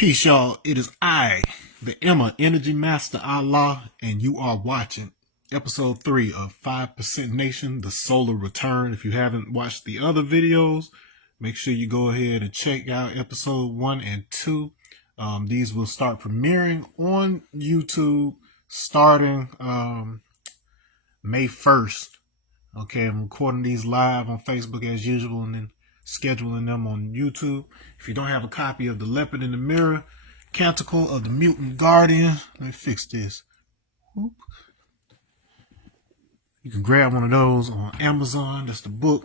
Peace, y'all. It is I, the Emma Energy Master Allah, and you are watching episode 3 of 5% Nation, the Solar Return. If you haven't watched the other videos, make sure you go ahead and check out episode 1 and 2. These will start premiering on YouTube starting May 1st. Okay, I'm recording these live on Facebook as usual and then scheduling them on YouTube. If you don't have a copy of The Leopard in the Mirror, Canticle of the Mutant Guardian, let me fix this. Whoop. You can grab one of those on Amazon. That's the book.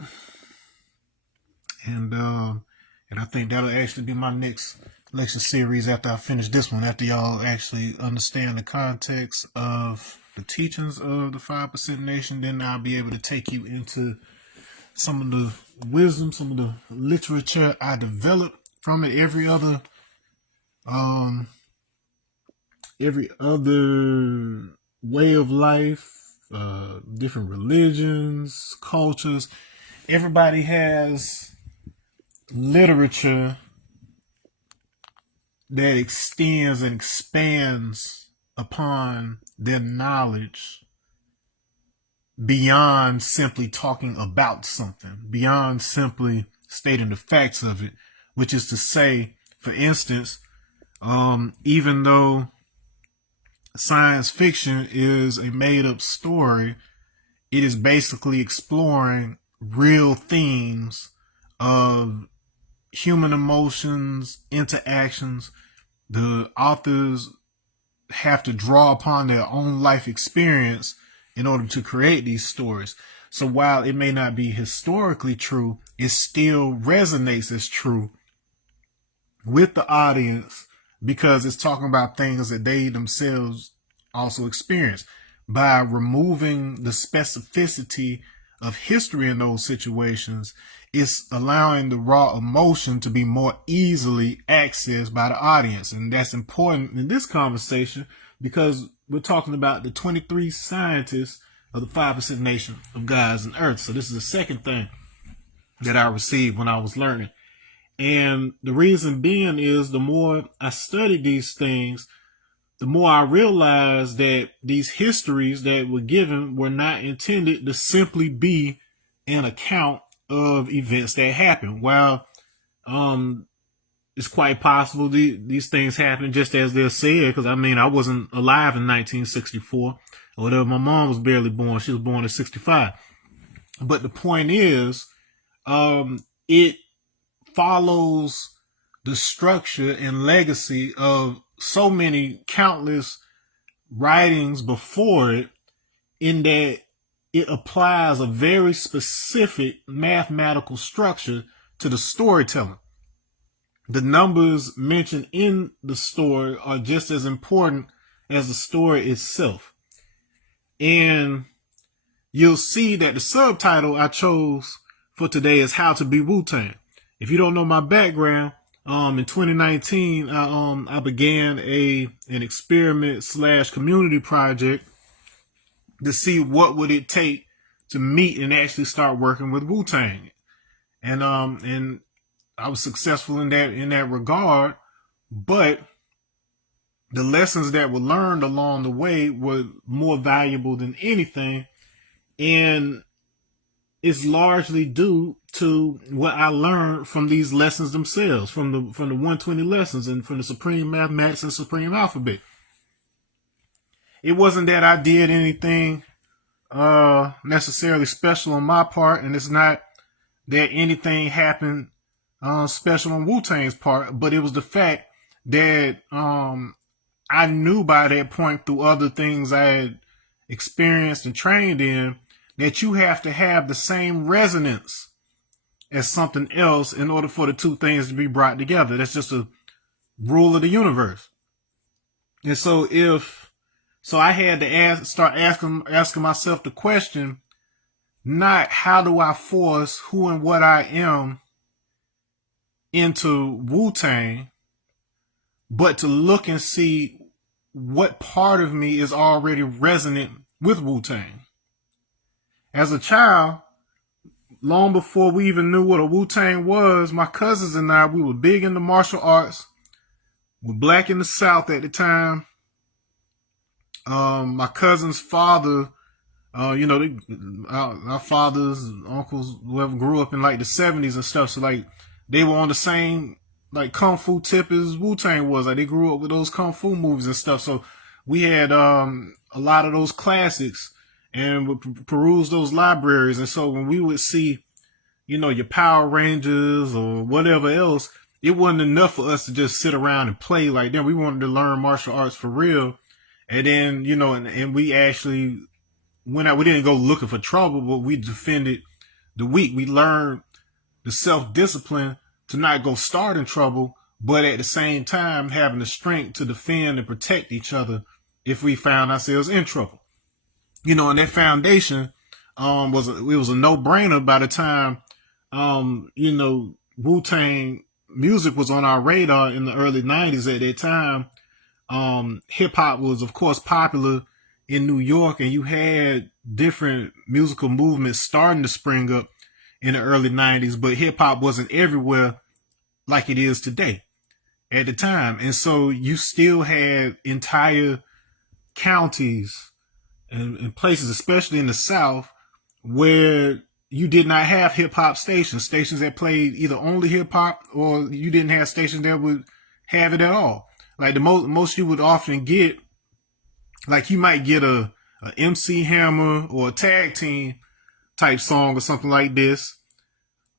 And I think that'll actually be my next lecture series after I finish this one, after y'all actually understand the context of the teachings of the 5% Nation. Then I'll be able to take you into some of the wisdom, some of the literature I developed from it. Every other way of life, different religions, cultures, everybody has literature that extends and expands upon their knowledge beyond simply talking about something, beyond simply stating the facts of it, which is to say, for instance, even though science fiction is a made-up story, it is basically exploring real themes of human emotions, interactions. The authors have to draw upon their own life experience in order to create these stories. So while it may not be historically true, it still resonates as true with the audience because it's talking about things that they themselves also experience. By removing the specificity of history in those situations, it's allowing the raw emotion to be more easily accessed by the audience. And that's important in this conversation because we're talking about the 23 scientists of the 5% Nation of Gods and Earth. So this is the second thing that I received when I was learning. And the reason being is the more I studied these things, the more I realized that these histories that were given were not intended to simply be an account of events that happened. While it's quite possible these things happen just as they're said, because I mean, I wasn't alive in 1964 or whatever. My mom was barely born. She was born in 65. But the point is, it follows the structure and legacy of so many countless writings before it, in that it applies a very specific mathematical structure to the storytelling. The numbers mentioned in the story are just as important as the story itself. And you'll see that the subtitle I chose for today is How to Be Wu-Tang. If you don't know my background, in 2019, I began an experiment / community project to see what would it take to meet and actually start working with Wu-Tang. And I was successful in that regard, but the lessons that were learned along the way were more valuable than anything. And it's largely due to what I learned from these lessons themselves, from the 120 lessons and from the Supreme Mathematics and Supreme Alphabet. It wasn't that I did anything necessarily special on my part, and it's not that anything happened special on Wu-Tang's part, but it was the fact that I knew by that point through other things I had experienced and trained in that you have to have the same resonance as something else in order for the two things to be brought together. That's just a rule of the universe. And so I had to start asking myself the question, not how do I force who and what I am into Wu-Tang, but to look and see what part of me is already resonant with Wu-Tang. As a child, long before we even knew what a Wu-Tang was, my cousins and I, we were big into martial arts. were black in the South at the time. My cousin's father, our fathers, uncles, whoever grew up in like the 70s and stuff. So like they were on the same like kung fu tip as Wu-Tang was. Like they grew up with those kung fu movies and stuff. So we had a lot of those classics and would peruse those libraries. And so when we would see, your Power Rangers or whatever else, it wasn't enough for us to just sit around and play like them. We wanted to learn martial arts for real. And then, and we actually went out. We didn't go looking for trouble, but we defended the weak. We learned the self-discipline to not go start in trouble, but at the same time having the strength to defend and protect each other if we found ourselves in trouble. And that foundation was a no-brainer by the time Wu-Tang music was on our radar in the early 90s. At that time, hip-hop was of course popular in New York, and you had different musical movements starting to spring up in the early 90s, but hip-hop wasn't everywhere like it is today at the time. And so you still had entire counties and places, especially in the South, where you did not have hip-hop stations that played either only hip-hop, or you didn't have stations that would have it at all. Like the most you would often get, like you might get a MC Hammer or a tag team type song or something like this.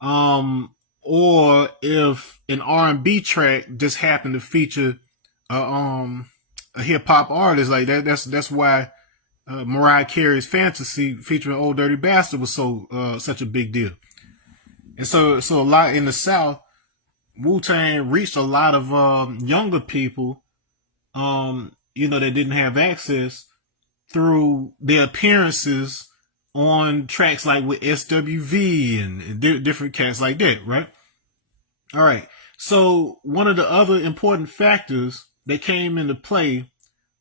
Or if an R&B track just happened to feature a hip hop artist like that, that's why Mariah Carey's Fantasy featuring Old Dirty Bastard was such a big deal. And so a lot in the South, Wu-Tang reached a lot of younger people, that didn't have access through their appearances on tracks like with SWV and different cats like that, right? All right. So one of the other important factors that came into play,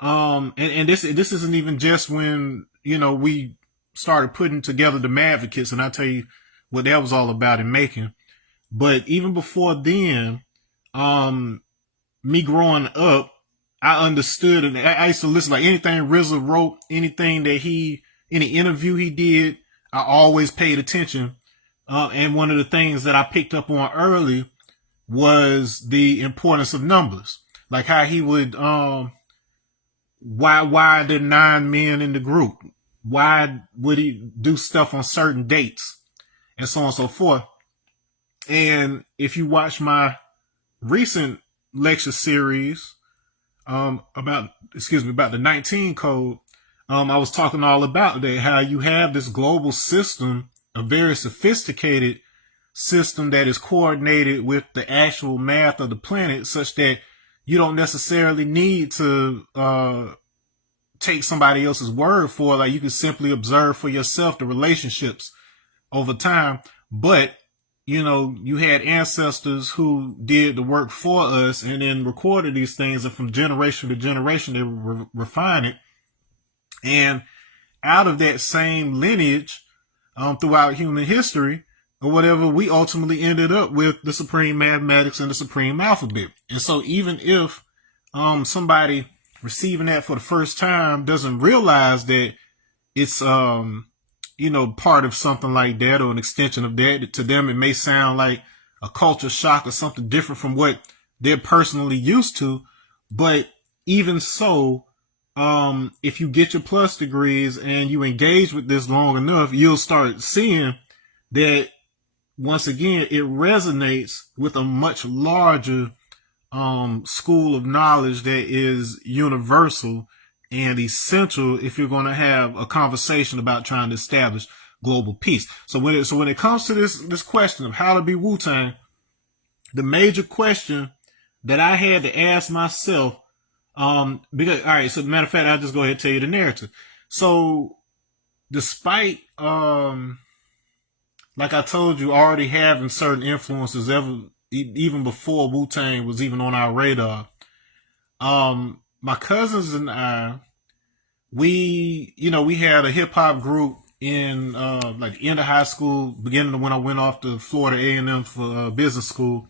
and this isn't even just when, we started putting together the Advocates, and I'll tell you what that was all about in Macon. But even before then, me growing up, I understood, and I used to listen, like anything RZA wrote, anything that any interview he did, I always paid attention. And one of the things that I picked up on early was the importance of numbers. Like how he would, why are there 9 men in the group? Why would he do stuff on certain dates? And so on and so forth. And if you watch my recent lecture series, about the 19 code, I was talking all about that, how you have this global system, a very sophisticated system that is coordinated with the actual math of the planet, such that you don't necessarily need to take somebody else's word for it. Like you can simply observe for yourself the relationships over time. But you had ancestors who did the work for us and then recorded these things, and from generation to generation they would refine it. And out of that same lineage, throughout human history or whatever, we ultimately ended up with the supreme mathematics and the supreme alphabet. And so even if somebody receiving that for the first time doesn't realize that it's part of something like that or an extension of that, to them it may sound like a culture shock or something different from what they're personally used to. But even so, if you get your plus degrees and you engage with this long enough, you'll start seeing that once again it resonates with a much larger school of knowledge that is universal and essential if you're going to have a conversation about trying to establish global peace. So when it comes to this question of how to be Wu-Tang, the major question that I had to ask myself, because, all right, so matter of fact, I'll just go ahead and tell you the narrative. So despite, like I told you, already having certain influences even before Wu-Tang was even on our radar, my cousins and I, we had a hip hop group in, like the end of high school, beginning of when I went off to Florida A&M for business school.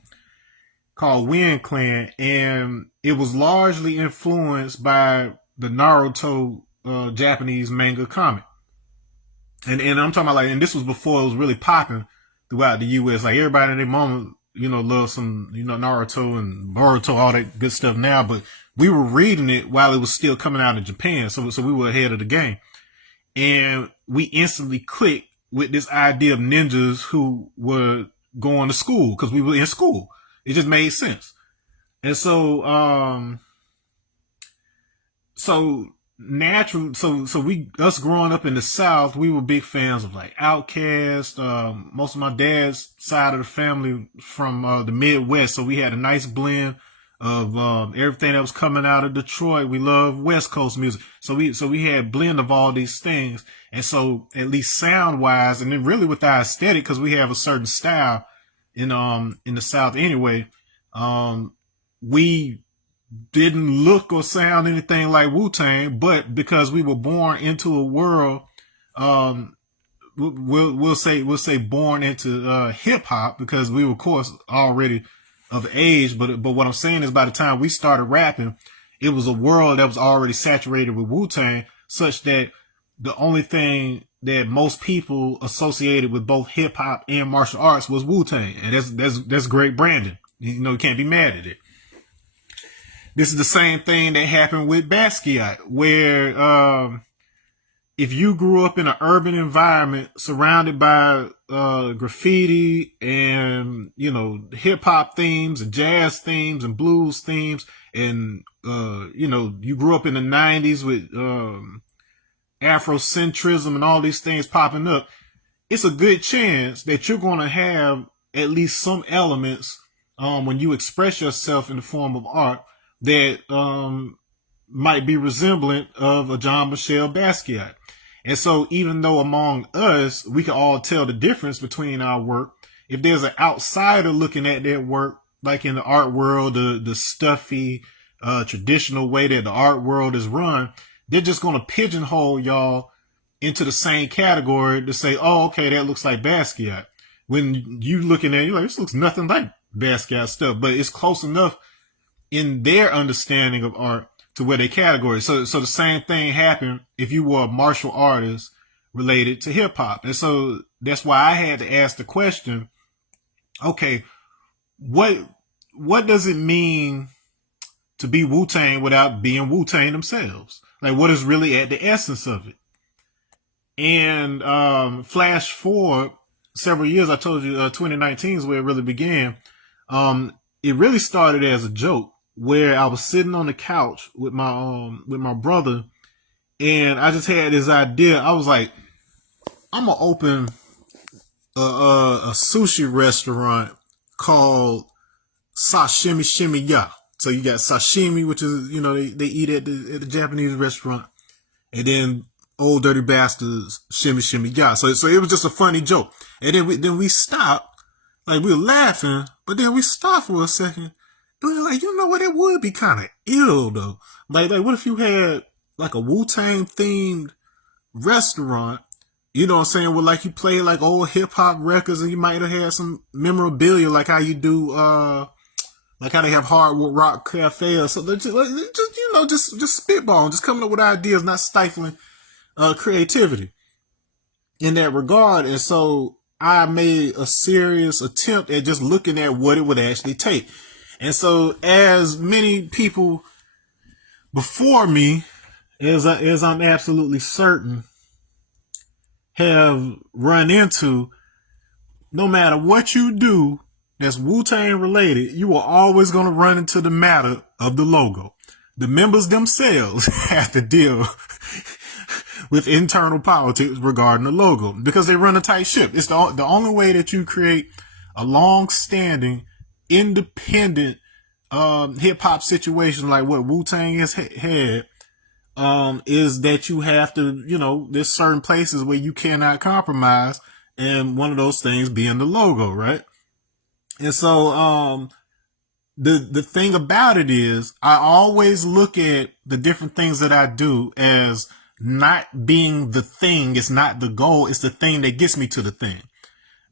called Wind Clan, and it was largely influenced by the Naruto Japanese manga comic. And I'm talking about like, and this was before it was really popping throughout the U.S. Like everybody in their mama, loves some, Naruto and Boruto, all that good stuff now. But we were reading it while it was still coming out in Japan, so we were ahead of the game, and we instantly clicked with this idea of ninjas who were going to school because we were in school. It just made sense, and so natural. So us growing up in the South, we were big fans of like Outkast. Most of my dad's side of the family from the Midwest, so we had a nice blend of everything that was coming out of Detroit. We love West Coast music, so we had a blend of all these things, and so at least sound wise, and then really with our aesthetic, because we have a certain style in the South anyway. We didn't look or sound anything like Wu-Tang, but because we were born into a world, we'll say born into hip hop, because we were of course already of age. But what I'm saying is, by the time we started rapping, it was a world that was already saturated with Wu-Tang, such that the only thing that most people associated with both hip hop and martial arts was Wu-Tang, and that's great branding. You can't be mad at it. This is the same thing that happened with Basquiat, where if you grew up in an urban environment surrounded by graffiti and, hip hop themes and jazz themes and blues themes, and, you grew up in the 90s with Afrocentrism and all these things popping up, it's a good chance that you're going to have at least some elements when you express yourself in the form of art that might be resemblant of a Jean-Michel Basquiat. And so even though among us, we can all tell the difference between our work, if there's an outsider looking at that work, like in the art world, the stuffy, traditional way that the art world is run, they're just going to pigeonhole y'all into the same category to say, oh, okay, that looks like Basquiat. When you looking at it, you're like, this looks nothing like Basquiat stuff, but it's close enough in their understanding of art to where they category. So the same thing happened if you were a martial artist related to hip hop. And so that's why I had to ask the question, okay, what does it mean to be Wu-Tang without being Wu-Tang themselves? Like, what is really at the essence of it? And flash forward several years, I told you 2019 is where it really began. It really started as a joke, where I was sitting on the couch with my brother, and I just had this idea. I was like, I'm gonna open a sushi restaurant called Sashimi Shimi Ya. So you got sashimi, which is, they eat at the Japanese restaurant, and then Old Dirty Bastards Shimi Shimi Ya. So it was just a funny joke, and then we stopped, like we were laughing, but then we stopped for a second. Like, what, it would be kind of ill though. Like what if you had like a Wu-Tang themed restaurant, what I'm saying, where like you play like old hip hop records, and you might have had some memorabilia, like how you do, like how they have Hard Rock Cafe or something. Just spitballing, just coming up with ideas, not stifling creativity in that regard. And so I made a serious attempt at just looking at what it would actually take. And so, as many people before me, as I'm absolutely certain, have run into, no matter what you do that's Wu-Tang related, you are always going to run into the matter of the logo. The members themselves have to deal with internal politics regarding the logo, because they run a tight ship. It's the only way that you create a long-standing, independent hip hop situation like what Wu-Tang has had, is that you have to, there's certain places where you cannot compromise, and one of those things being the logo, right? And so the thing about it is, I always look at the different things that I do as not being the thing. It's not the goal, it's the thing that gets me to the thing.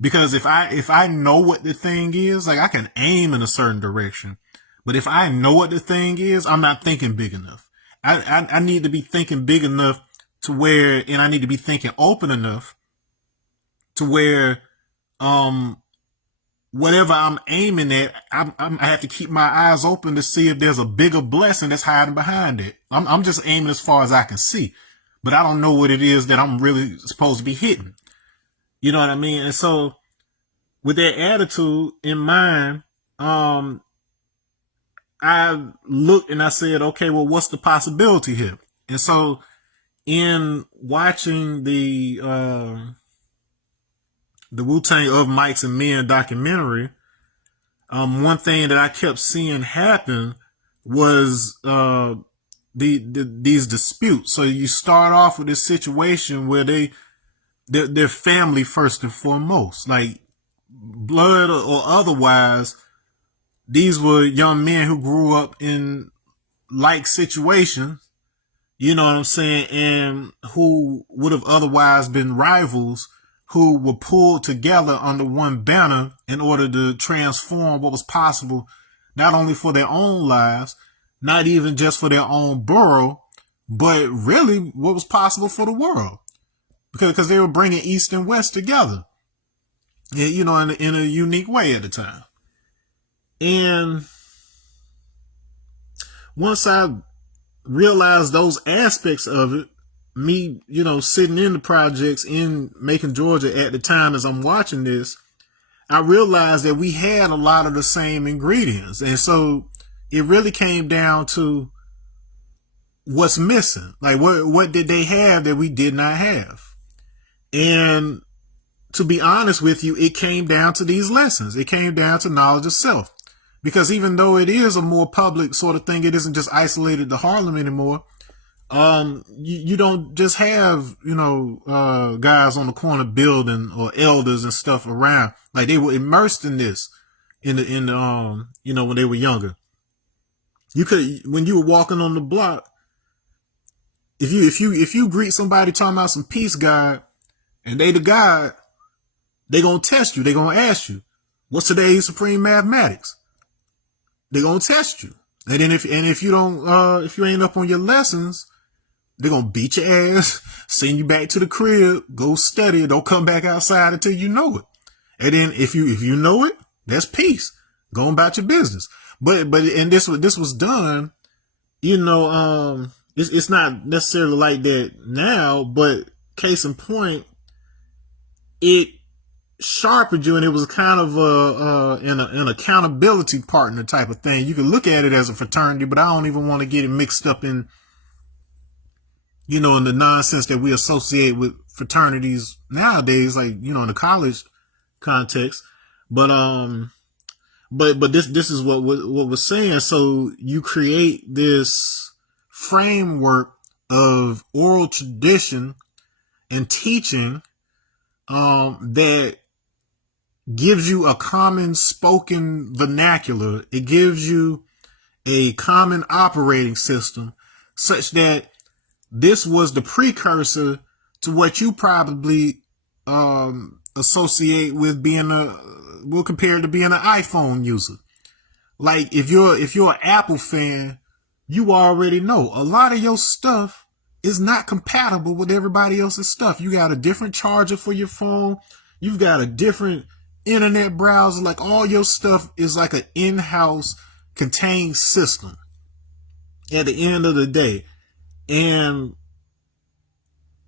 Because if I know what the thing is, like I can aim in a certain direction, but if I know what the thing is, I'm not thinking big enough. I need to be thinking big enough to where, and I need to be thinking open enough to where, whatever I'm aiming at, I have to keep my eyes open to see if there's a bigger blessing that's hiding behind it. I'm just aiming as far as I can see, but I don't know what it is that I'm really supposed to be hitting. You know what I mean? And so with that attitude in mind, I looked and I said, okay, well, what's the possibility here? And so in watching the Wu-Tang of Mics and Men documentary, one thing that I kept seeing happen was these disputes. So you start off with this situation where they're family first and foremost, like blood or otherwise. These were young men who grew up in like situations, you know what I'm saying, and who would have otherwise been rivals, who were pulled together under one banner in order to transform what was possible, not only for their own lives, not even just for their own borough, but really what was possible for the world. Because they were bringing East and West together, you know, in a unique way at the time. And once I realized those aspects of it, me, you know, sitting in the projects in Macon, Georgia at the time as I'm watching this, I realized that we had a lot of the same ingredients. And so it really came down to what's missing. Like what did they have that we did not have? And to be honest with you, it came down to these lessons. It came down to knowledge of self. Because even though it is a more public sort of thing, it isn't just isolated to Harlem anymore. You don't just have, you know, guys on the corner building or elders and stuff around. Like they were immersed in this in the, you know, when they were younger. You could, when you were walking on the block, if you greet somebody talking about some peace God and they the God, they gonna test you. They gonna ask you, what's today's supreme mathematics? They gonna test you. And then if you don't, if you ain't up on your lessons, they're going to beat your ass, send you back to the crib, go study, don't come back outside until you know it. And then if you know it, that's peace. Go about your business. But this was done, you know, it's not necessarily like that now, but case in point, it sharpened you, and it was kind of an accountability partner type of thing. You can look at it as a fraternity, but I don't even want to get it mixed up in, you know, in the nonsense that we associate with fraternities nowadays, like, you know, in the college context. But this is what we're saying. So you create this framework of oral tradition and teaching that gives you a common spoken vernacular. It gives you a common operating system such that this was the precursor to what you probably associate with being we'll compare it to being an iPhone user. Like if you're an Apple fan, you already know a lot of your stuff is not compatible with everybody else's stuff. You got a different charger for your phone. You've got a different internet browser. Like all your stuff is like an in-house contained system at the end of the day. And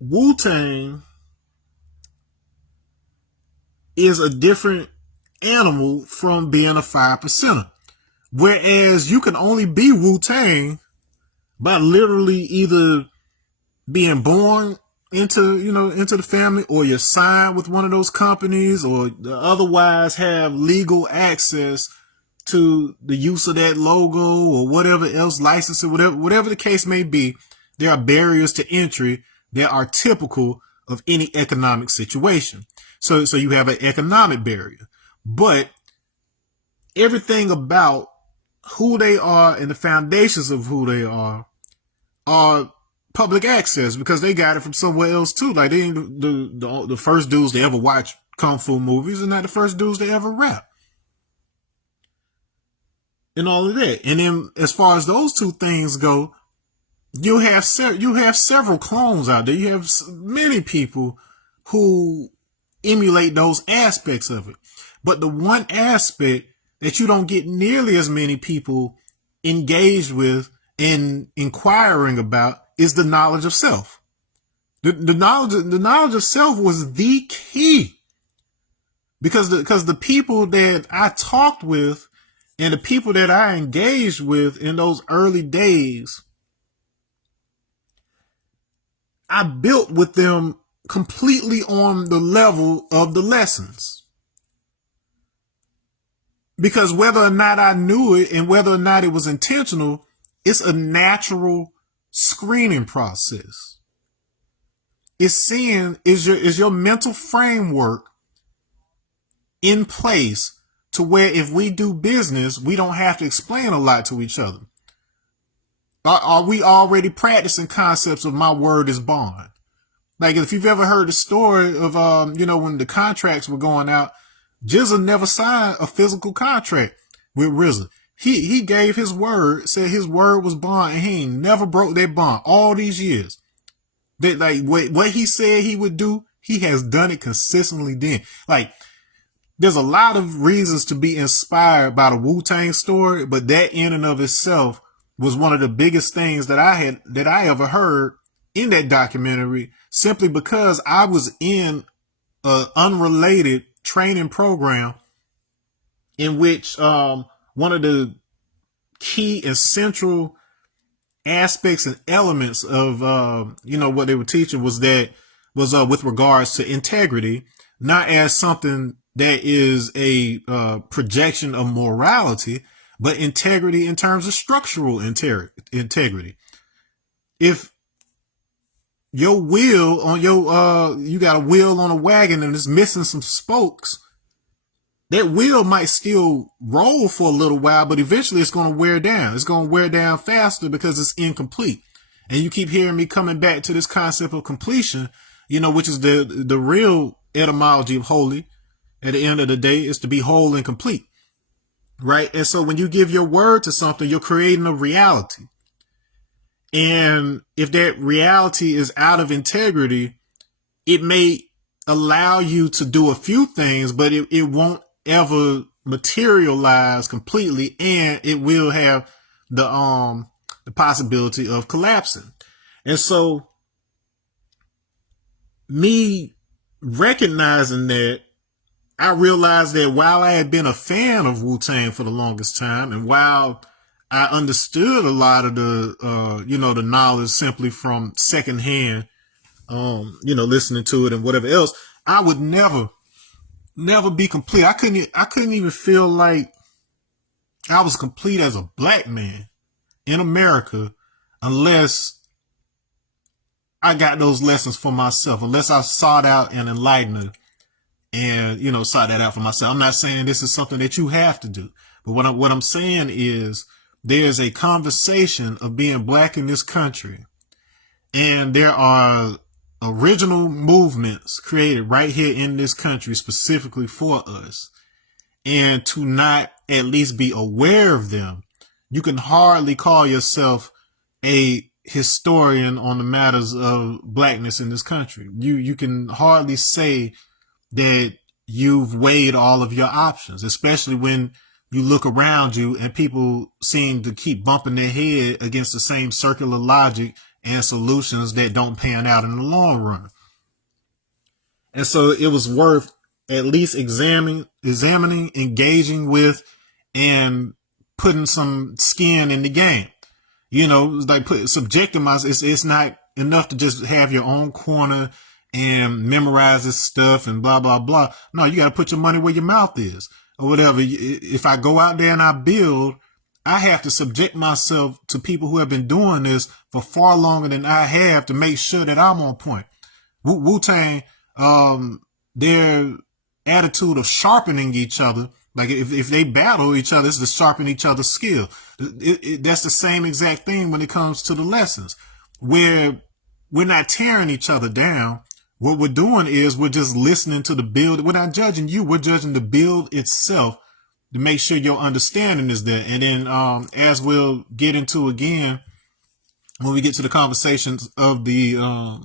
Wu-Tang is a different animal from being a 5%er. Whereas you can only be Wu-Tang by literally either being born into the family, or you're signed with one of those companies, or otherwise have legal access to the use of that logo or whatever else, licensing, whatever the case may be. There are barriers to entry that are typical of any economic situation. So you have an economic barrier, but everything about who they are and the foundations of who they are public access, because they got it from somewhere else too. Like they ain't the first dudes to ever watch kung fu movies and not the first dudes to ever rap. And all of that. And then as far as those two things go, you have several clones out there. You have many people who emulate those aspects of it. But the one aspect that you don't get nearly as many people engaged with and inquiring about is the knowledge of self. The knowledge of self was the key. Because the people that I talked with and the people that I engaged with in those early days, I built with them completely on the level of the lessons. Because whether or not I knew it and whether or not it was intentional, it's a natural screening process. It's seeing, is your mental framework in place to where if we do business, we don't have to explain a lot to each other? Are we already practicing concepts of my word is bond? Like if you've ever heard the story of, when the contracts were going out, Jizza never signed a physical contract with RZA. He gave his word, said his word was bond, and he ain't never broke that bond all these years. That like what he said he would do, he has done it consistently then. Like there's a lot of reasons to be inspired by the Wu-Tang story, but that in and of itself was one of the biggest things that I ever heard in that documentary, simply because I was in an unrelated training program in which one of the key and central aspects and elements of what they were teaching was with regards to integrity, not as something that is a projection of morality, but integrity in terms of structural integrity. If your wheel on you got a wheel on a wagon and it's missing some spokes, that wheel might still roll for a little while, but eventually it's going to wear down. It's going to wear down faster because it's incomplete. And you keep hearing me coming back to this concept of completion, which is the real etymology of holy. At the end of the day, is to be whole and complete. Right? And so when you give your word to something, you're creating a reality. And if that reality is out of integrity, it may allow you to do a few things, but it won't ever materialize completely, and it will have the possibility of collapsing. And so me recognizing that, I realized that while I had been a fan of Wu-Tang for the longest time, and while I understood a lot of the the knowledge simply from secondhand, listening to it and whatever else, I would never be complete. I couldn't even feel like I was complete as a black man in America unless I got those lessons for myself, unless I sought out an enlightener and, sought that out for myself. I'm not saying this is something that you have to do, but what I'm saying is there's a conversation of being black in this country, and there are original movements created right here in this country specifically for us. And to not at least be aware of them, you can hardly call yourself a historian on the matters of blackness in this country. You can hardly say that you've weighed all of your options, especially when you look around you and people seem to keep bumping their head against the same circular logic and solutions that don't pan out in the long run. And so it was worth at least examining, engaging with, and putting some skin in the game. It's like subjecting myself. It's not enough to just have your own corner and memorize this stuff and blah, blah, blah. No, you got to put your money where your mouth is or whatever. If I go out there and I build, I have to subject myself to people who have been doing this for far longer than I have to make sure that I'm on point. Wu-Tang, their attitude of sharpening each other, like if they battle each other, it's to sharpen each other's skill. That's the same exact thing when it comes to the lessons, where we're not tearing each other down. What we're doing is we're just listening to the build. We're not judging you. We're judging the build itself to make sure your understanding is there. And then, as we'll get into again, when we get to the conversations of the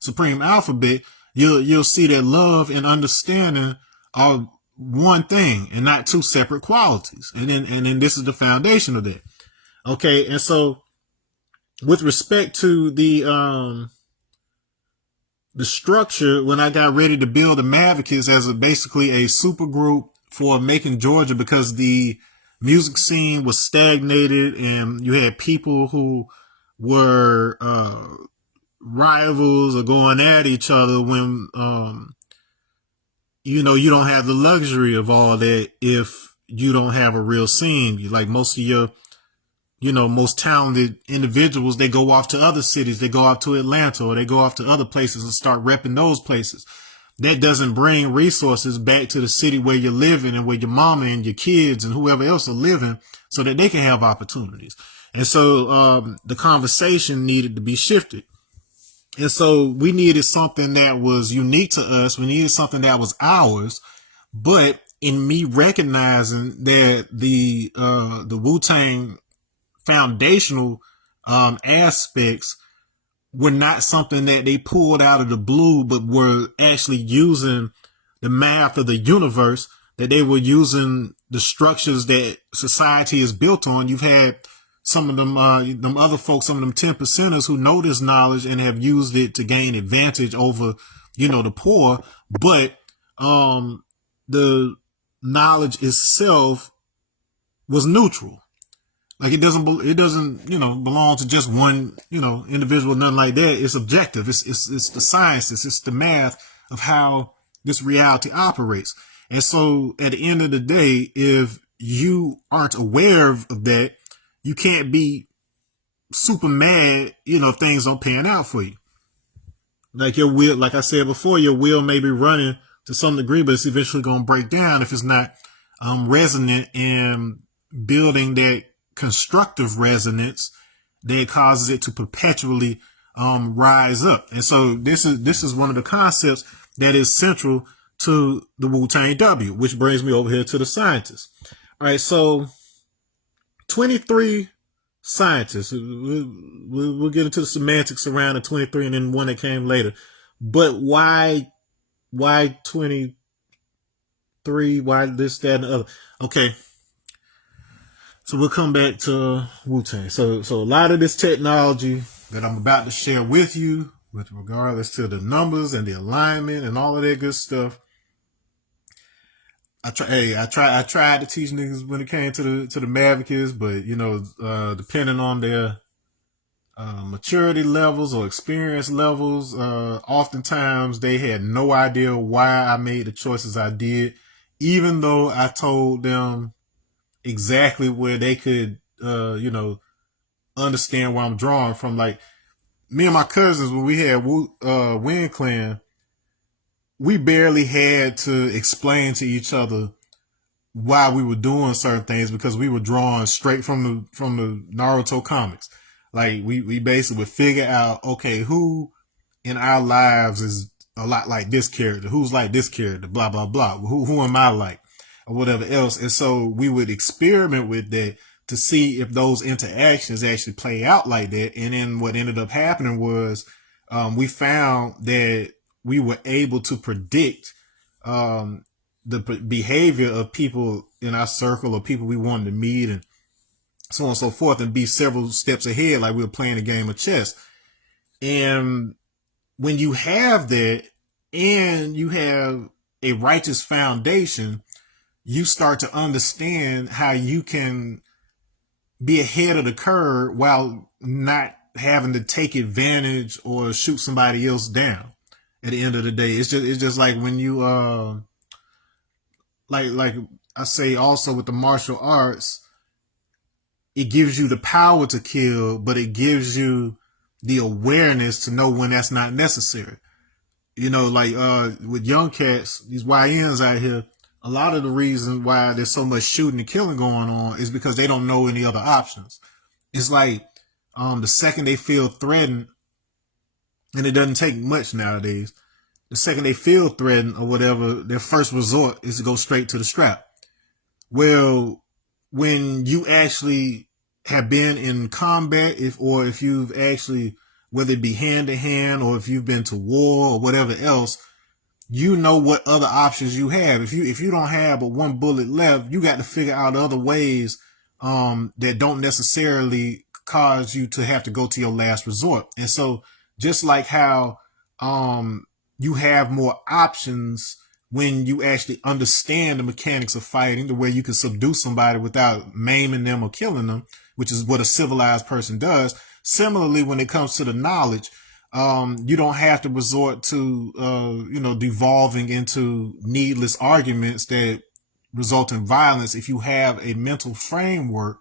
supreme alphabet, you'll see that love and understanding are one thing and not two separate qualities. And then this is the foundation of that. Okay, and so with respect to the structure, when I got ready to build the Mavericks as basically a super group for Macon, Georgia, because the music scene was stagnated and you had people who were rivals or going at each other when you don't have the luxury of all that if you don't have a real scene. Like most of your most talented individuals, they go off to other cities, they go off to Atlanta, or they go off to other places and start repping those places. That doesn't bring resources back to the city where you're living and where your mama and your kids and whoever else are living so that they can have opportunities. And so the conversation needed to be shifted. And so we needed something that was unique to us. We needed something that was ours. But in me recognizing that the Wu-Tang foundational aspects were not something that they pulled out of the blue, but were actually using the math of the universe, that they were using the structures that society is built on. You've had some of them other folks, some of them 10%ers who know this knowledge and have used it to gain advantage over, the poor. But the knowledge itself was neutral. Like it doesn't belong to just one, individual, nothing like that. It's objective. It's the sciences. It's the math of how this reality operates. And so at the end of the day, if you aren't aware of that, you can't be super mad, if things don't pan out for you. Like your will, like I said before, your will may be running to some degree, but it's eventually going to break down if it's not resonant and building that constructive resonance that causes it to perpetually rise up. And so this is one of the concepts that is central to the Wu-Tang W, which brings me over here to the scientists. All right, so 23 scientists. We'll get into the semantics around the 23 and then one that came later. But why 23? Why this, that, and the other? Okay. So we'll come back to Wu-Tang. So a lot of this technology that I'm about to share with you, with regardless to the numbers and the alignment and all of that good stuff, I tried to teach niggas when it came to the Mavericks, but depending on their maturity levels or experience levels, oftentimes they had no idea why I made the choices I did, even though I told them exactly where they could, understand where I'm drawing from. Like me and my cousins, when we had Wind Clan, we barely had to explain to each other why we were doing certain things because we were drawing straight from the Naruto comics. Like we basically would figure out, okay, who in our lives is a lot like this character, who's like this character, blah blah blah. Who am I like, or whatever else. And so we would experiment with that to see if those interactions actually play out like that. And then what ended up happening was we found that we were able to predict the behavior of people in our circle or people we wanted to meet and so on and so forth, and be several steps ahead, like we were playing a game of chess. And when you have that and you have a righteous foundation, you start to understand how you can be ahead of the curve while not having to take advantage or shoot somebody else down. At the end of the day, it's just like when you like I say also with the martial arts, it gives you the power to kill, but it gives you the awareness to know when that's not necessary. Like with young cats, these YNs out here, a lot of the reason why there's so much shooting and killing going on is because they don't know any other options. It's like the second they feel threatened, and it doesn't take much nowadays, the second they feel threatened or whatever, their first resort is to go straight to the strap. Well, when you actually have been in combat, if you've actually, whether it be hand to hand or if you've been to war or whatever else, you know what other options you have. If you don't have but one bullet left, you got to figure out other ways that don't necessarily cause you to have to go to your last resort. And so just like how you have more options when you actually understand the mechanics of fighting, the way you can subdue somebody without maiming them or killing them, which is what a civilized person does. Similarly, when it comes to the knowledge, you don't have to resort to, devolving into needless arguments that result in violence if you have a mental framework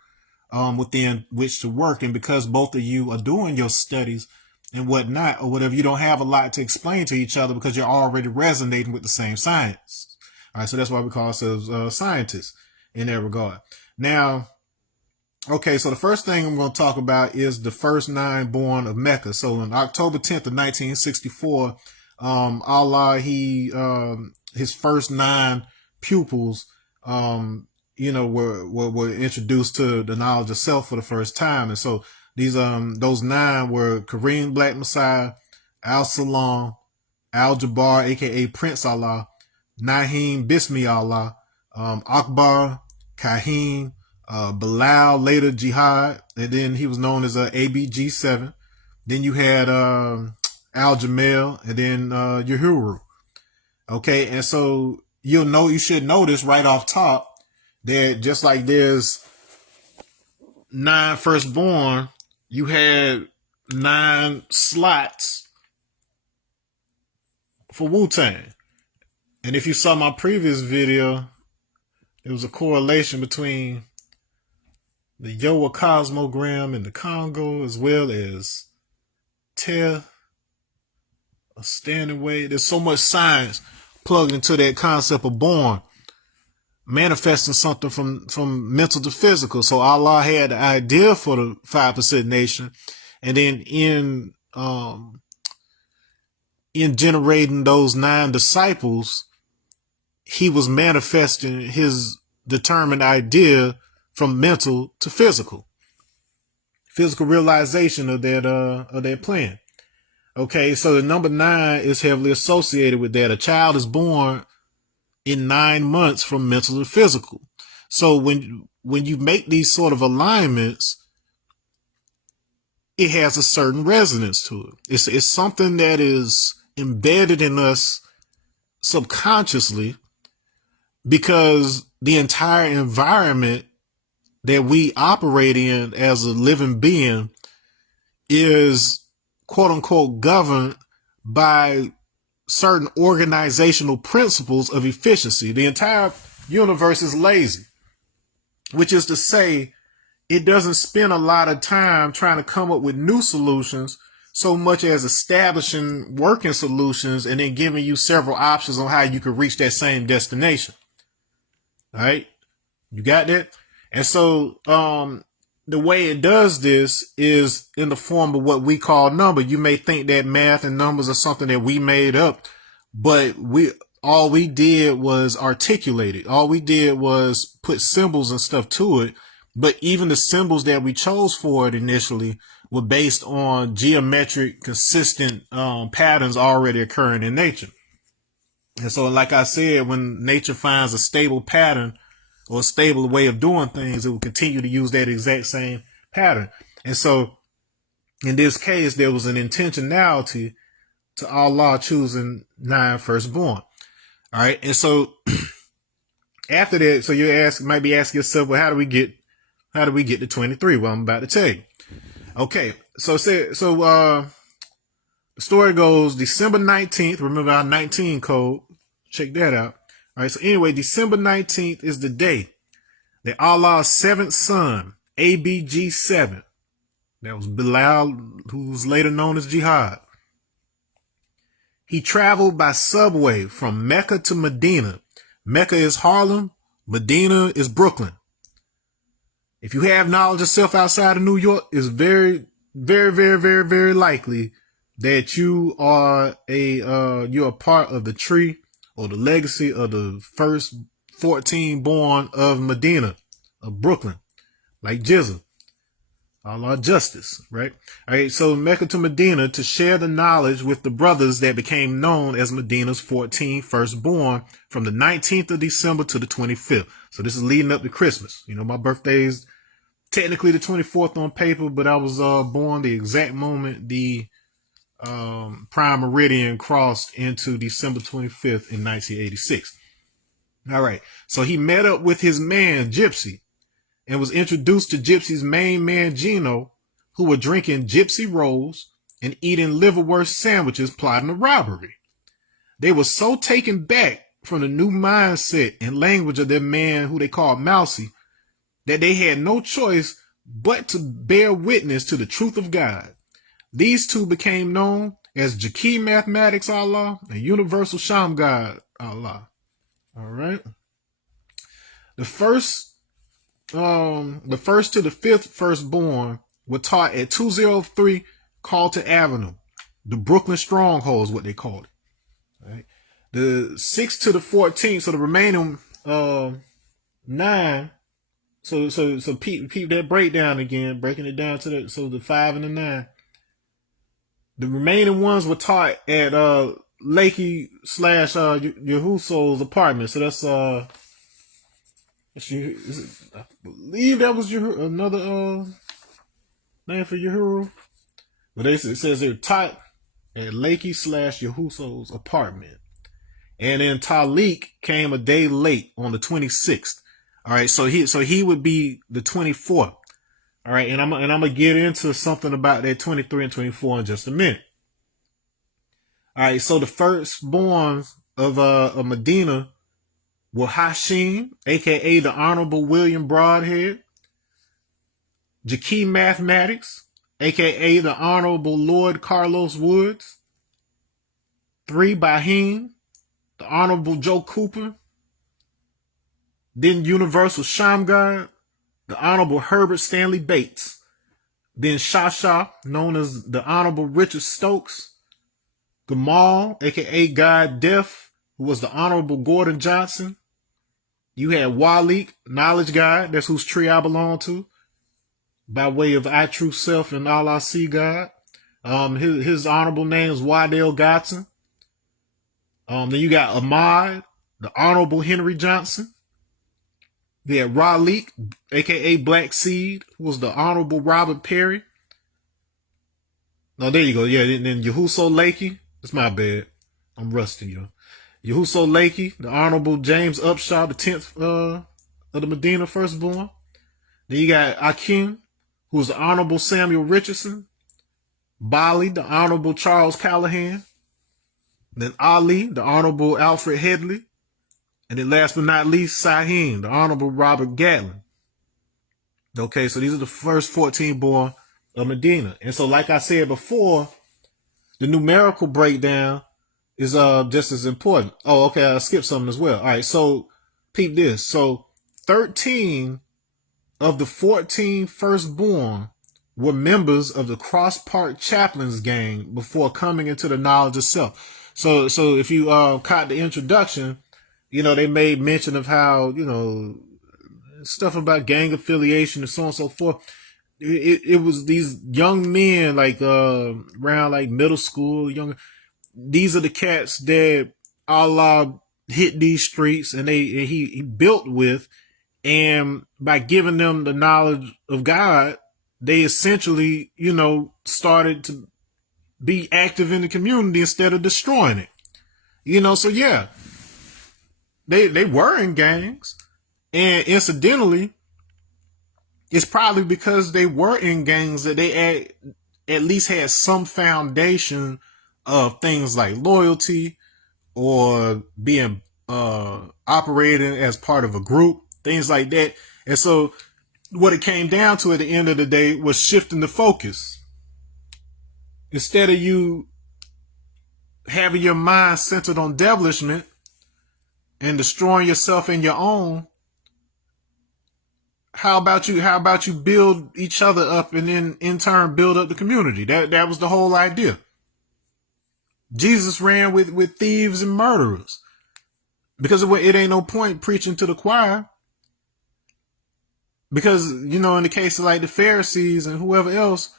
within which to work. And because both of you are doing your studies and whatnot, or whatever, you don't have a lot to explain to each other because you're already resonating with the same science. All right, so that's why we call ourselves scientists in that regard. Now, okay, so the first thing I'm going to talk about is the first 9 born of Mecca. So on October 10th of 1964, Allah, his first 9 pupils, were introduced to the knowledge of self for the first time. And so these, those 9 were Karriem Black Messiah, Salaam, Al-Jabbar, aka Prince Allah, Nihiem, Bismi-Allah, Akbar, Kihiem, Bilal, later Jihad, and then he was known as A.B.G 7. Then you had Al-Jamel, and then Uhuru. Okay, and so you should notice right off top that just like there's 9 firstborn, you had 9 slots for Wu-Tang. And if you saw my previous video, there was a correlation between the Yoa cosmogram in the Congo as well as Te, a standing wave. There's so much science plugged into that concept of born, manifesting something from mental to physical. So Allah had the idea for the 5% nation, and then in generating those 9 disciples, he was manifesting his determined idea from mental to physical realization of that plan. Okay, so the number 9 is heavily associated with that. A child is born in 9 months from mental to physical. So when you make these sort of alignments, it has a certain resonance to it. It's something that is embedded in us subconsciously, because the entire environment that we operate in as a living being is quote unquote governed by certain organizational principles of efficiency. The entire universe is lazy, which is to say it doesn't spend a lot of time trying to come up with new solutions so much as establishing working solutions and then giving you several options on how you can reach that same destination. All right. You got that? And so, the way it does this is in the form of what we call number. You may think that math and numbers are something that we made up, but all we did was articulate it. All we did was put symbols and stuff to it. But even the symbols that we chose for it initially were based on geometric, consistent patterns already occurring in nature. And so, like I said, when nature finds a stable pattern or a stable way of doing things, it will continue to use that exact same pattern. And so, in this case, there was an intentionality to Allah choosing 9 firstborn. All right. And so, after that, so you might be asking yourself, well, how do we get to 23? Well, I'm about to tell you. Okay. So the story goes December 19th. Remember our 19 code. Check that out. All right. So anyway, December 19th is the day that Allah's 7th son, A.B.G 7, that was Bilal, who was later known as Jihad. He traveled by subway from Mecca to Medina. Mecca is Harlem. Medina is Brooklyn. If you have knowledge of self outside of New York, it's very, very, very, very, very likely that you are you're a part of the tree or the legacy of the first 14 born of Medina, of Brooklyn, like Jizza. Allah justice, right? All right, so Mecca to Medina to share the knowledge with the brothers that became known as Medina's 14 firstborn from the 19th of December to the 25th. So this is leading up to Christmas. You know, my birthday is technically the 24th on paper, but I was born the exact moment the prime meridian crossed into December 25th in 1986. All right, so he met up with his man, Gypsy, and was introduced to Gypsy's main man, Geno, who were drinking gypsy rolls and eating liverwurst sandwiches plotting a robbery. They were so taken back from the new mindset and language of their man, who they called Mousey, that they had no choice but to bear witness to the truth of God. These two became known as Gykee mathematics Allah and universal Shammguadd Allah. All right. The first to the fifth firstborn were taught at 203 Carlton Avenue. The Brooklyn Stronghold is what they called it. Right? The 6th to the 14th, so the remaining 9. So peep that breakdown again, breaking it down to the 5 and the 9. The remaining ones were taught at Lakey / Yahuso's apartment. So that's I believe that was another name for Uhuru. But it says they're taught at Lakey / Yahuso's apartment. And then Talik came a day late on the 26th. All right, so he would be the 24th. All right, and I'm gonna get into something about that 23 and 24 in just a minute. All right, so the firstborn of Medina were Hashim, aka the Honorable William Broadhead, Gykee Mathematics, aka the Honorable Lord Carlos Woods, 3 Bahim, the Honorable Joe Cooper, then Universal Shammguadd, the Honorable Herbert Stanley Bates, then Shasha, known as the Honorable Richard Stokes, Gamal, aka God Deaf, who was the Honorable Gordon Johnson. You had Walik, Knowledge God, that's whose tree I belong to, by way of I True Self and All I See God. His honorable name is Waddell Godson. Then you got Ahmad, the Honorable Henry Johnson. You had Ralik, aka Black Seed, who was the Honorable Robert Perry. No, there you go. Yeah, then Yahuso Lakey. That's my bad. I'm rusty, yo. Yahuso Lakey, the Honorable James Upshaw, the 10th of the Medina firstborn. Then you got Akim, who was the Honorable Samuel Richardson. Bali, the Honorable Charles Callahan. Then Ali, the Honorable Alfred Headley. And then last but not least, Sahim, the Honorable Robert Gatlin. Okay, so these are the first 14 born of Medina. And so like I said before, the numerical breakdown is just as important. Oh, okay, I skipped something as well. All right, so peep this. So 13 of the 14 firstborn were members of the Cross Park Chaplains gang before coming into the knowledge of self. So if you caught the introduction, you know, they made mention of how, you know, stuff about gang affiliation and so on and so forth. It was these young men, like around like middle school, young. These are the cats that Allah hit these streets and he built with, and by giving them the knowledge of God, they essentially, you know, started to be active in the community instead of destroying it. You know, so yeah, they were in gangs, and incidentally, it's probably because they were in gangs that they at least had some foundation of things like loyalty or being operating as part of a group, things like that. And so what it came down to at the end of the day was shifting the focus. Instead of you having your mind centered on devilishment and destroying yourself and your own, how about you build each other up and then in turn build up the community? That was the whole idea. Jesus ran with thieves and murderers. Because it ain't no point preaching to the choir. Because, you know, in the case of like the Pharisees and whoever else,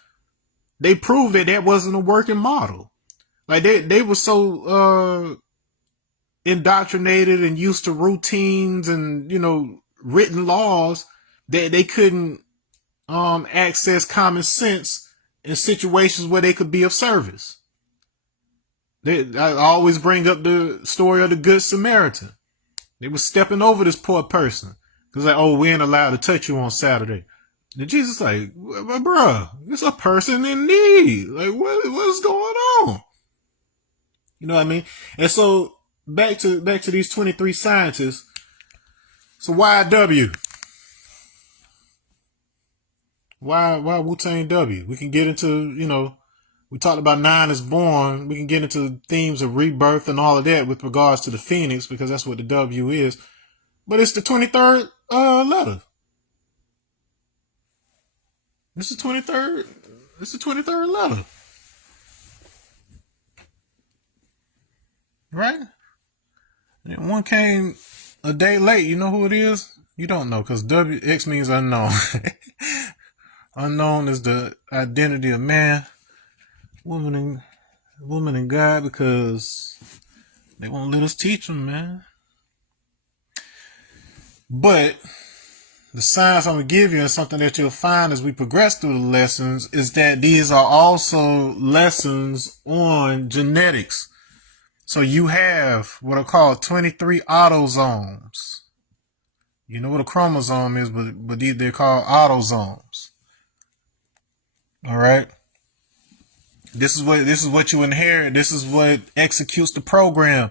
they proved that wasn't a working model. Like they were so indoctrinated and used to routines and, you know, written laws that they couldn't access common sense in situations where they could be of service. I always bring up the story of the Good Samaritan. They were stepping over this poor person. Because like, oh, we ain't allowed to touch you on Saturday. And Jesus like, bruh, it's a person in need. Like, what's going on? You know what I mean? And so back to these 23 scientists. So why W? Why Wu-Tang W? We can get into, you know, we talked about 9 is born. We can get into themes of rebirth and all of that with regards to the Phoenix, because that's what the W is. But it's the 23rd letter. It's the 23rd. It's the 23rd letter. Right? And one came a day late. You know who it is? You don't know, because X means unknown. Unknown is the identity of man, woman and God, because they won't let us teach them, man. But the science I'm going to give you, and something that you'll find as we progress through the lessons, is that these are also lessons on genetics. So you have what are called 23 autosomes. You know what a chromosome is, but they're called autosomes. All right. This is what you inherit. This is what executes the program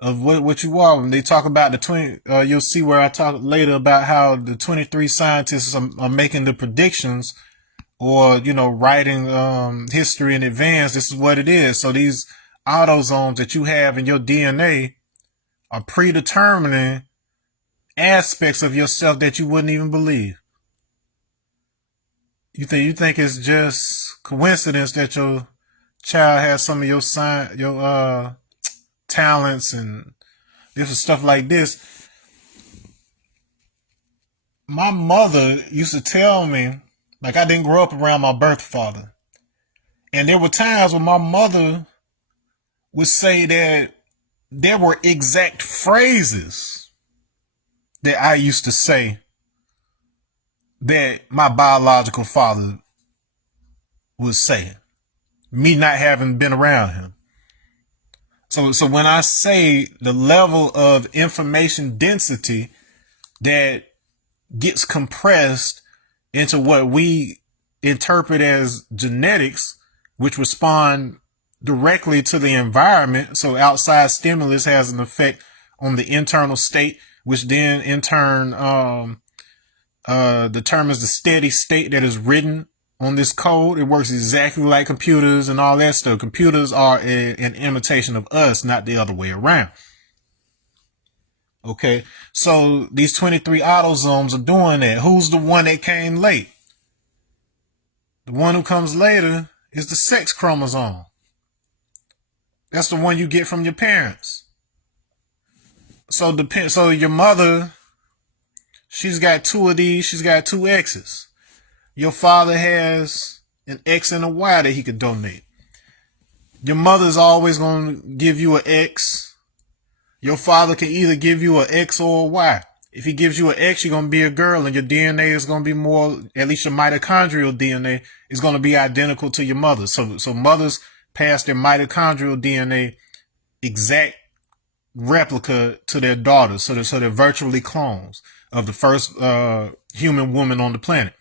of what you are. When they talk about the you'll see where I talk later about how the 23 scientists are making the predictions, or, you know, writing history in advance. This is what it is. So these autosomes that you have in your DNA are predetermining aspects of yourself that you wouldn't even believe. You think it's just coincidence that your child has some of your talents and different stuff like this. My mother used to tell me, like, I didn't grow up around my birth father. And there were times when my mother would say that there were exact phrases that I used to say that my biological father was saying, me not having been around him. So when I say the level of information density that gets compressed into what we interpret as genetics, which respond directly to the environment. So outside stimulus has an effect on the internal state, which then in turn determines the steady state that is written on this code. It works exactly like computers and all that stuff. Computers are an imitation of us, not the other way around. Okay, so these 23 autosomes are doing that. Who's the one that came late? The one who comes later is the sex chromosome. That's the one you get from your parents. So your mother, she's got 2 of these. She's got 2 X's. Your father has an X and a Y that he could donate. Your mother's always going to give you an X. Your father can either give you an X or a Y. If he gives you an X, you're going to be a girl, and your DNA is going to be more, at least your mitochondrial DNA is going to be identical to your mother's. So mothers pass their mitochondrial DNA exact replica to their daughters. So they're virtually clones of the first human woman on the planet.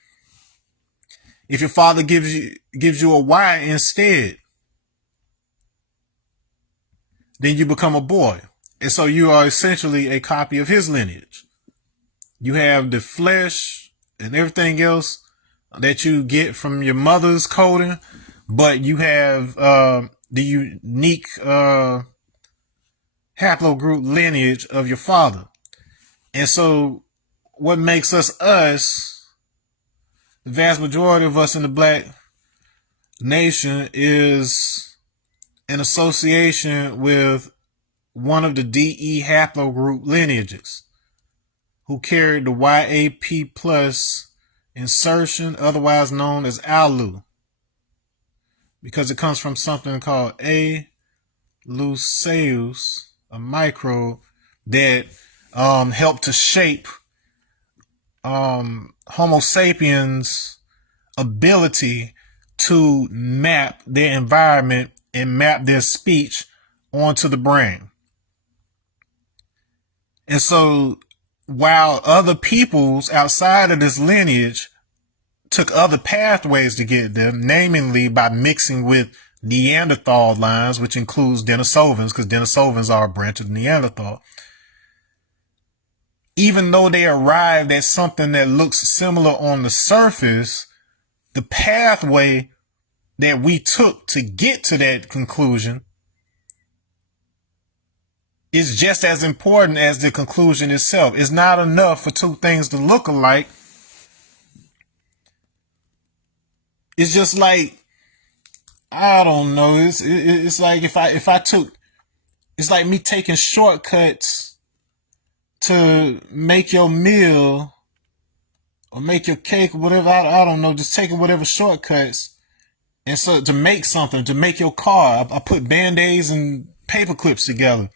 If your father gives you a Y instead, then you become a boy. And so you are essentially a copy of his lineage. You have the flesh and everything else that you get from your mother's coding, but you have the unique haplogroup lineage of your father. And so what makes us, the vast majority of us in the black nation, is in association with one of the DE haplogroup lineages who carried the YAP plus insertion, otherwise known as ALU, because it comes from something called A. luceus, a microbe that helped to shape Homo sapiens' ability to map their environment and map their speech onto the brain. And so while other peoples outside of this lineage took other pathways to get there, namely by mixing with Neanderthal lines, which includes Denisovans, because Denisovans are a branch of Neanderthal. Even though they arrived at something that looks similar on the surface, the pathway that we took to get to that conclusion is just as important as the conclusion itself. It's not enough for two things to look alike. It's just like, I don't know. It's like if I took, it's like me taking shortcuts to make your meal or make your cake or whatever. I don't know. Just taking whatever shortcuts. And so to make something, to make your car, I put Band-Aids and paper clips together.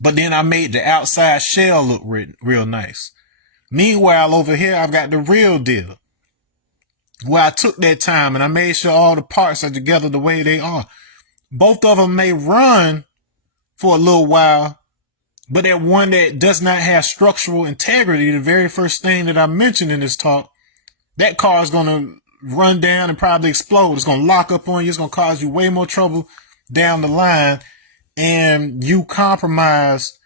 But then I made the outside shell look real nice. Meanwhile, over here, I've got the real deal, where I took that time and I made sure all the parts are together the way they are. Both of them may run for a little while, but that one that does not have structural integrity, the very first thing that I mentioned in this talk, that car is going to run down and probably explode. It's going to lock up on you. It's going to cause you way more trouble down the line. And you compromise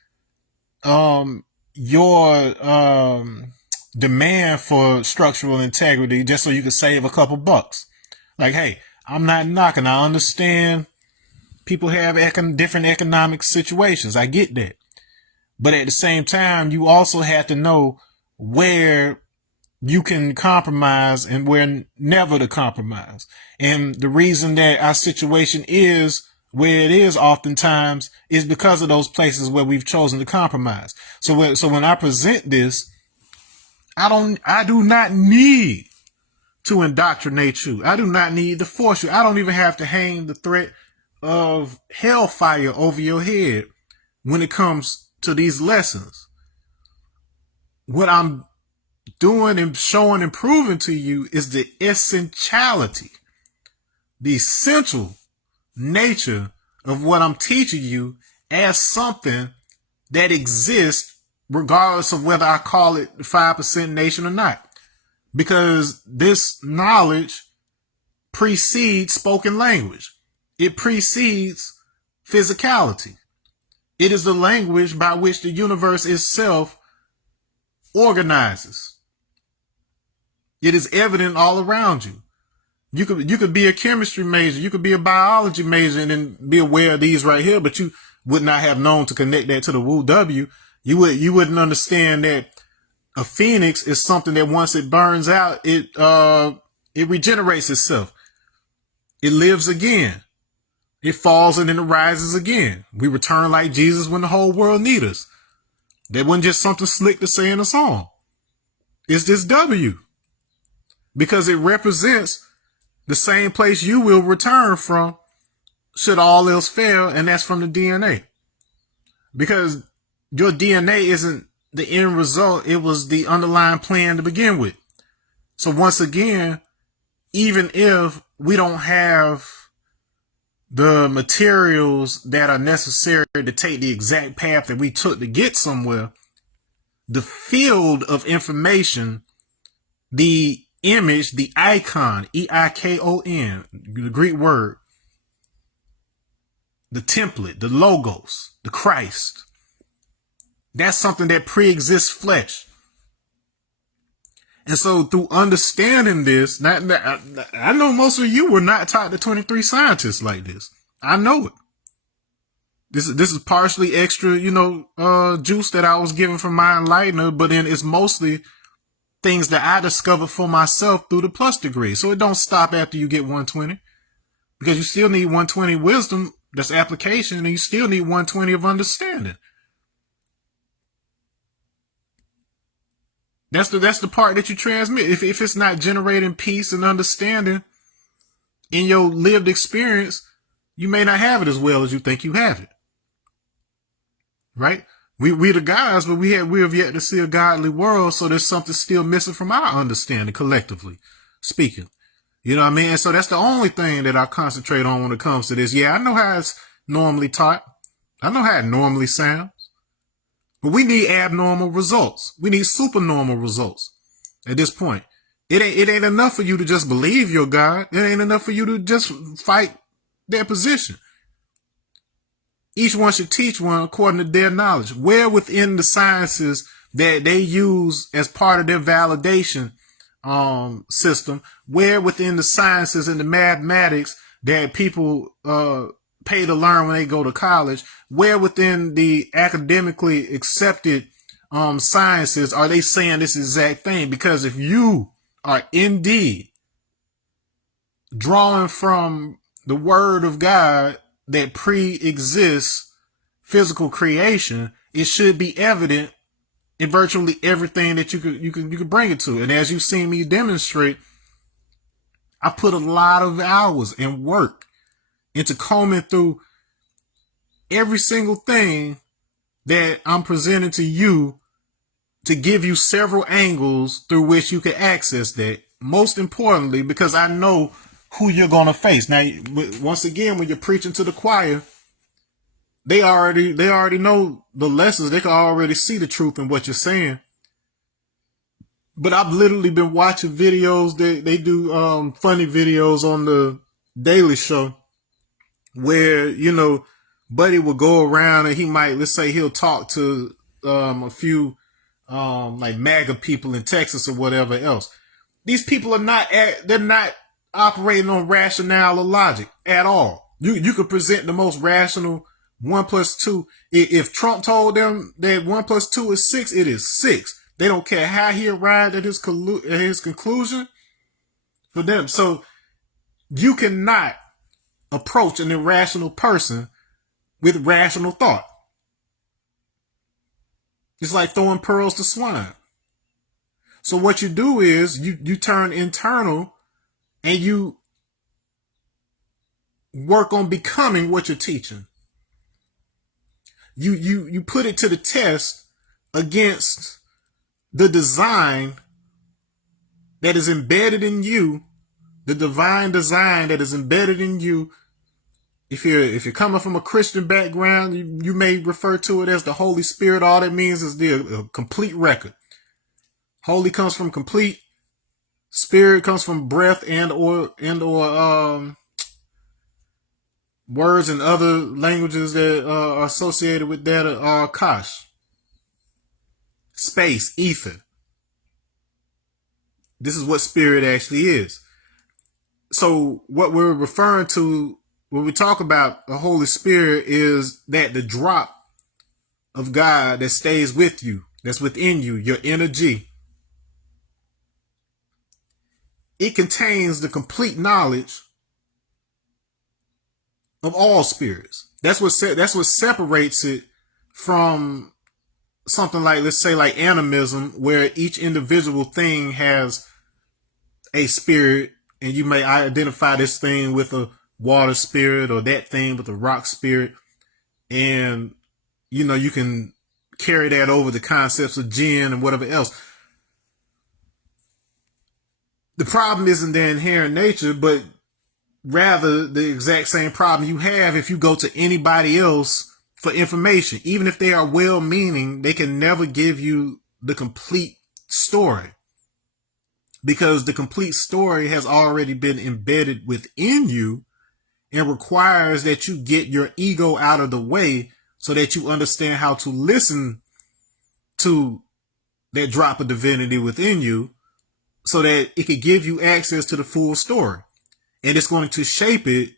your demand for structural integrity just so you can save a couple bucks. Like, hey, I'm not knocking. I understand people have different economic situations. I get that. But at the same time, you also have to know where you can compromise and where never to compromise. And the reason that our situation is where it is oftentimes is because of those places where we've chosen to compromise. So when I present this, I do not need to indoctrinate you. I do not need to force you. I don't even have to hang the threat of hellfire over your head when it comes to these lessons. What I'm doing and showing and proving to you is the essentiality, the essential nature of what I'm teaching you as something that exists regardless of whether I call it the 5% nation or not. Because this knowledge precedes spoken language. It precedes physicality. It is the language by which the universe itself organizes. It is evident all around you. You could be a chemistry major, you could be a biology major and then be aware of these right here, but you would not have known to connect that to the woo-W. You wouldn't understand that a phoenix is something that once it burns out, it regenerates itself. It lives again. It falls and then it rises again. We return like Jesus when the whole world needs us. That wasn't just something slick to say in a song. It's this W. Because it represents the same place you will return from should all else fail, and that's from the DNA. Because your DNA isn't the end result, it was the underlying plan to begin with. So once again, even if we don't have the materials that are necessary to take the exact path that we took to get somewhere, the field of information, the image, the icon, E-I-K-O-N, the Greek word, the template, the logos, the Christ, that's something that pre-exists flesh. And so through understanding this, I know most of you were not taught the 23 scientists like this. I know it. This is partially extra, juice that I was given from my enlightener, but then it's mostly things that I discovered for myself through the plus degree. So it don't stop after you get 120, because you still need 120 wisdom That's application, and you still need 120 of understanding. That's the part that you transmit. If it's not generating peace and understanding in your lived experience, you may not have it as well as you think you have it. Right? We the guys, but we have yet to see a godly world, so there's something still missing from our understanding, collectively speaking. You know what I mean? And so that's the only thing that I concentrate on when it comes to this. Yeah, I know how it's normally taught. I know how it normally sounds. But we need abnormal results. We need supernormal results at this point. It ain't enough for you to just believe your God. It ain't enough for you to just fight their position. Each one should teach one according to their knowledge. Where within the sciences that they use as part of their validation system, where within the sciences and the mathematics that people pay to learn when they go to college, where within the academically accepted sciences are they saying this exact thing? Because if you are indeed drawing from the word of God that pre-exists physical creation, it should be evident in virtually everything that you could bring it to. And as you've seen me demonstrate, I put a lot of hours and work into combing through every single thing that I'm presenting to you to give you several angles through which you can access that. Most importantly, because I know who you're going to face. Now, once again, when you're preaching to the choir, they already know the lessons. They can already see the truth in what you're saying. But I've literally been watching videos. They do funny videos on the Daily Show where, you know, Buddy will go around and he might, let's say he'll talk to a few like MAGA people in Texas or whatever else. These people are they're not operating on rationale or logic at all. You could present the most rational 1 + 2. If Trump told them that 1 + 2 is 6, it is 6. They don't care how he arrived at his conclusion for them. So you cannot approach an irrational person with rational thought. It's like throwing pearls to swine. So what you do is you turn internal and you work on becoming what you're teaching. You put it to the test against the design that is embedded in you, the divine design that is embedded in you. If you're coming from a Christian background, you may refer to it as the Holy Spirit. All that means is the complete record. Holy comes from complete. Spirit comes from breath and or words and other languages that are associated with that are Akash. Space, ether. This is what spirit actually is. So what we're referring to when we talk about the Holy Spirit is that the drop of God that stays with you, that's within you, your energy. It contains the complete knowledge of all spirits. That's what separates it from something like, let's say, like animism, where each individual thing has a spirit, and you may identify this thing with a water spirit or that thing with a rock spirit, and you know you can carry that over the concepts of jinn and whatever else. The problem isn't their inherent nature, but rather the exact same problem you have if you go to anybody else for information. Even if they are well-meaning, they can never give you the complete story, because the complete story has already been embedded within you and requires that you get your ego out of the way so that you understand how to listen to that drop of divinity within you, so that it could give you access to the full story. And it's going to shape it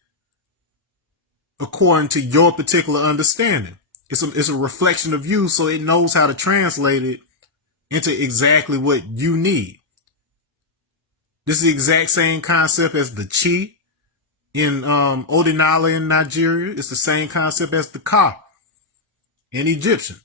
according to your particular understanding. It's a reflection of you, so it knows how to translate it into exactly what you need. This is the exact same concept as the chi, In Odinala in Nigeria, it's the same concept as the Ka in Egyptian.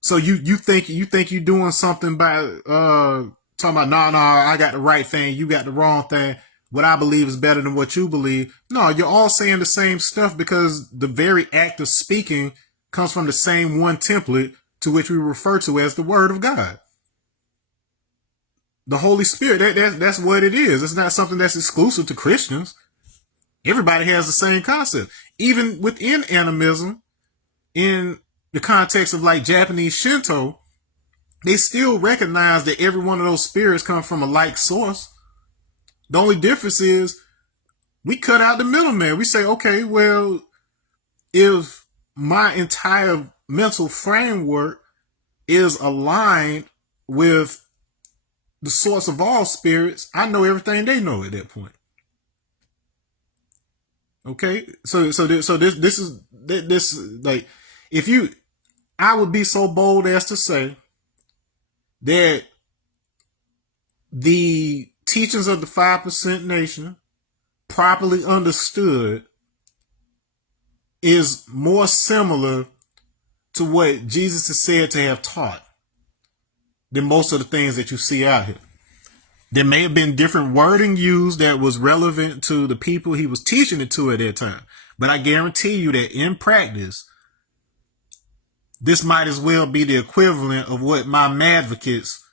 So you think you're doing something by talking about no, I got the right thing, you got the wrong thing. What I believe is better than what you believe. No, you're all saying the same stuff because the very act of speaking comes from the same one template to which we refer to as the Word of God. The Holy Spirit, that's what it is. It's not something that's exclusive to Christians. Everybody has the same concept. Even within animism, in the context of like Japanese Shinto, they still recognize that every one of those spirits come from a like source. The only difference is we cut out the middleman. We say, okay, well, if my entire mental framework is aligned with the source of all spirits, I know everything they know at that point. Okay, so this is like, if you, I would be so bold as to say that the teachings of the 5% nation, properly understood, is more similar to what Jesus is said to have taught than most of the things that you see out here. There may have been different wording used that was relevant to the people he was teaching it to at that time. But I guarantee you that in practice, this might as well be the equivalent of what my advocates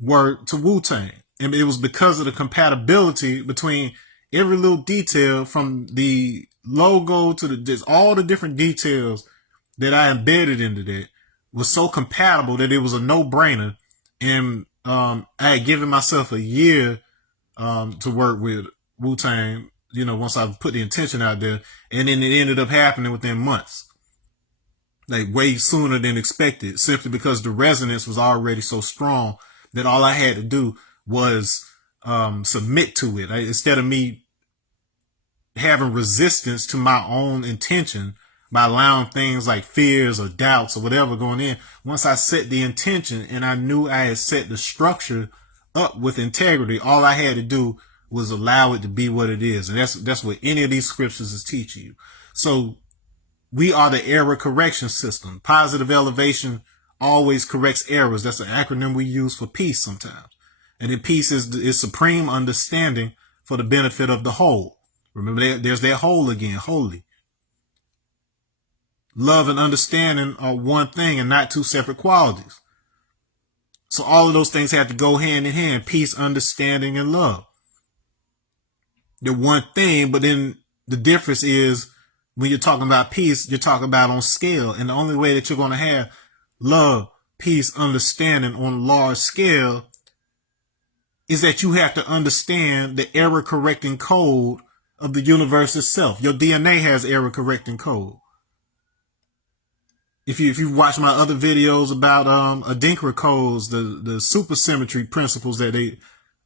were to Wu-Tang. And it was because of the compatibility between every little detail, from the logo to just all the different details that I embedded into that, was so compatible that it was a no-brainer. And I had given myself a year to work with Wu-Tang, once I put the intention out there. And then it ended up happening within months. Like way sooner than expected, simply because the resonance was already so strong that all I had to do was submit to it. Instead of me having resistance to my own intention by allowing things like fears or doubts or whatever going in, once I set the intention and I knew I had set the structure up with integrity, all I had to do was allow it to be what it is. And that's what any of these scriptures is teaching you. So we are the error correction system. Positive elevation always corrects errors. That's an acronym we use for peace sometimes. And then peace is supreme understanding for the benefit of the whole. Remember, there's that whole again, holy. Love and understanding are one thing and not two separate qualities. So all of those things have to go hand in hand. Peace, understanding, and love. They're one thing, but then the difference is, when you're talking about peace, you're talking about on scale. And the only way that you're going to have love, peace, understanding on a large scale is that you have to understand the error correcting code of the universe itself. Your DNA has error correcting code. If you watch my other videos about Adinkra codes, the supersymmetry principles that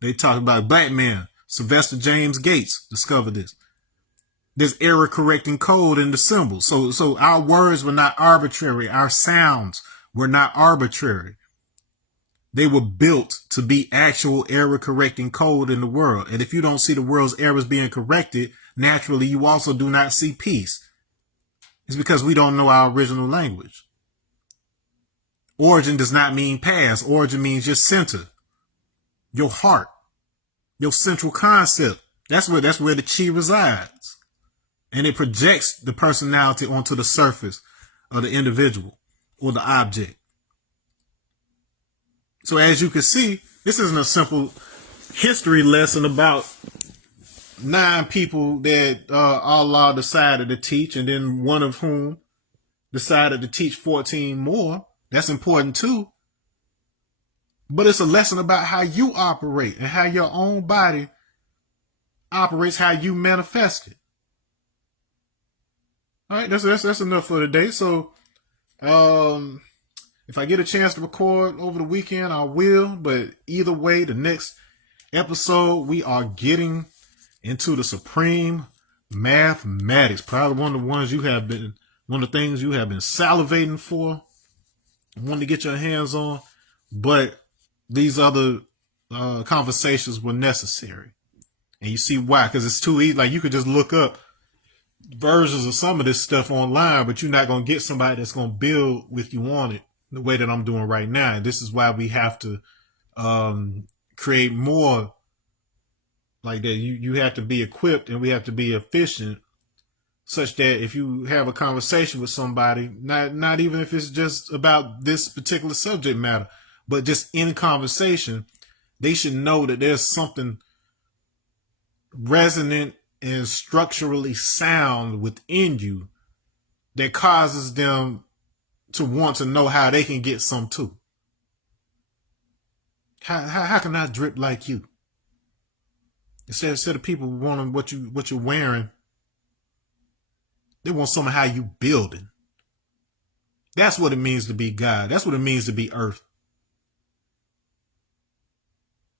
they talk about, black man, Sylvester James Gates discovered this. There's error correcting code in the symbols. So our words were not arbitrary. Our sounds were not arbitrary. They were built to be actual error correcting code in the world. And if you don't see the world's errors being corrected, naturally you also do not see peace. It's because we don't know our original language. Origin does not mean past. Origin means your center, your heart, your central concept. That's where the chi resides. And it projects the personality onto the surface of the individual or the object. So as you can see, this isn't a simple history lesson about 9 people that Allah decided to teach, and then one of whom decided to teach 14 more. That's important too. But it's a lesson about how you operate and how your own body operates, how you manifest it. All right, that's enough for today. So, if I get a chance to record over the weekend, I will. But either way, the next episode, we are getting into the supreme mathematics. Probably one of the things you have been salivating for, wanting to get your hands on. But these other conversations were necessary. And you see why, because it's too easy. Like, you could just look up versions of some of this stuff online, but you're not going to get somebody that's going to build with you on it the way that I'm doing right now. And this is why we have to create more like that. You have to be equipped and we have to be efficient, such that if you have a conversation with somebody, not even if it's just about this particular subject matter, but just in conversation, they should know that there's something resonant and structurally sound within you that causes them to want to know how they can get some too. How can I drip like you? Instead of people wanting what you're wearing, they want some of how you building. That's what it means to be God. That's what it means to be Earth.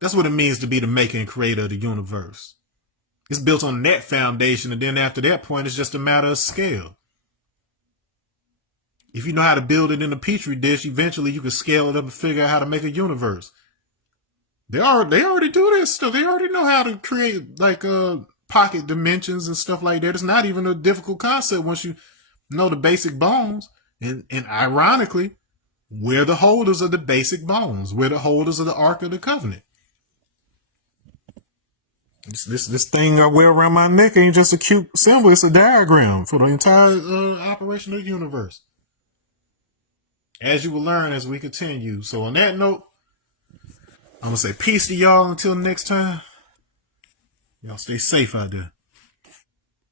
That's what it means to be the maker and creator of the universe. It's built on that foundation, and then after that point, it's just a matter of scale. If you know how to build it in a petri dish, eventually you can scale it up and figure out how to make a universe. They already do this stuff. They already know how to create like pocket dimensions and stuff like that. It's not even a difficult concept once you know the basic bones. And ironically, we're the holders of the basic bones. We're the holders of the Ark of the Covenant. This thing I wear around my neck ain't just a cute symbol. It's a diagram for the entire operation of the universe. As you will learn as we continue. So on that note, I'm going to say peace to y'all until next time. Y'all stay safe out there.